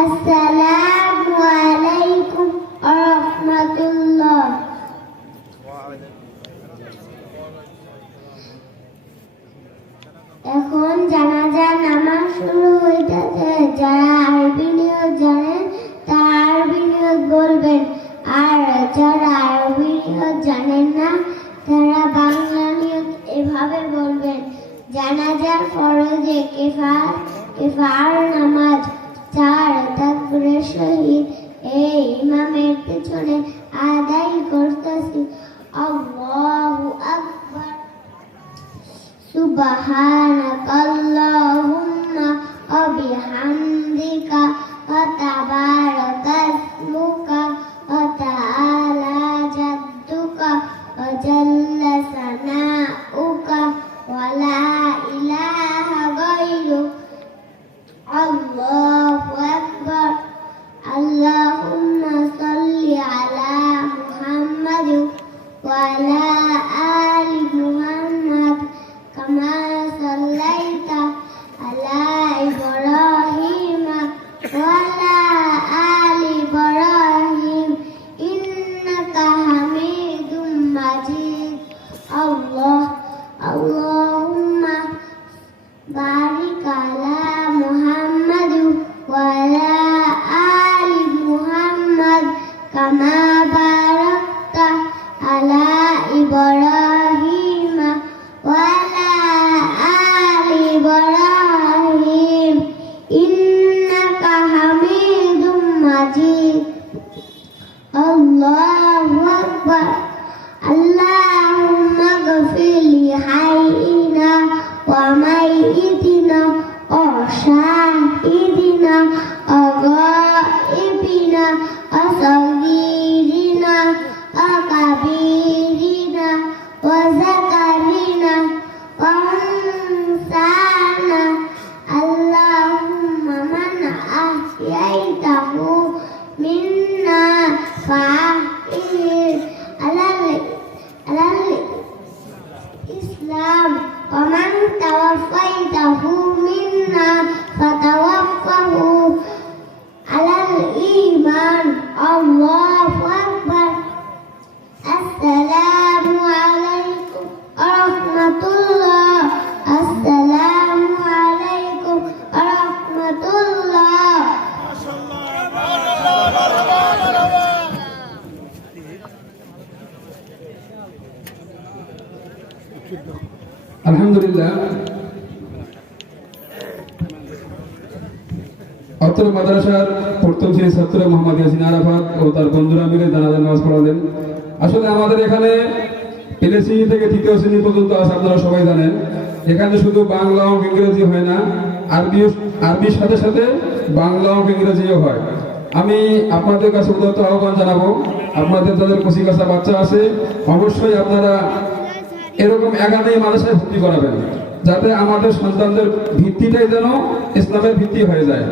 আসসালামু আলাইকুম ওয়া রাহমাতুল্লাহ এখন জানাজা নামাজ শুরু হইতেছে। যারা আরবি নিয়ত জানেন তারা আরবি নিয়ত বলবেন। আর যারা আরবি নিয়ত জানেন না, তারা বাংলা নিয়ত এভাবে বলবেন। জানাজার ফরজে কেফা কেফার নামাজ চার তাকবীরের সহিত এই ইমামের পেছনে আদায় করতেছি। আল্লাহু ইলাহা كما باركت على إبراهيم وعلى آل إبراهيم إنك حميد مجيد الله أكبر اللهم اغفر لحينا وميتنا وشاهدنا وغائبنا وصغيرنا فأحيه على ال- على الإسلام ومن توفيته منا فتوفه আলহামদুলিল্লাহ। অত্র মাদ্রাসার প্রথম শ্রেণির ছাত্র মোহাম্মদ ইয়াসিন আরাফাত ও তার বন্ধুরা মিলে জানাজার নামাজ পড়ালেন। আসলে আমাদের এখানে এলএসি থেকে তৃতীয় শ্রেণি পর্যন্ত আছে, আপনারা সবাই জানেন। এখানে শুধু বাংলা অঙ্ক ইংরেজি হয় না, আরবি, আরবির সাথে সাথে বাংলা অঙ্ক ইংরেজিও হয়। আমি আপনাদের কাছে আহ্বান জানাব, আপনাদের যাদের কচি কাঁচা বাচ্চা আছে, অবশ্যই আপনারা এরকম একাডেমি মানুষের ভর্তি করাবেন যাতে আমাদের সন্তানদের ভিত্তিটাই যেন ইসলামের ভিত্তি হয়ে যায়।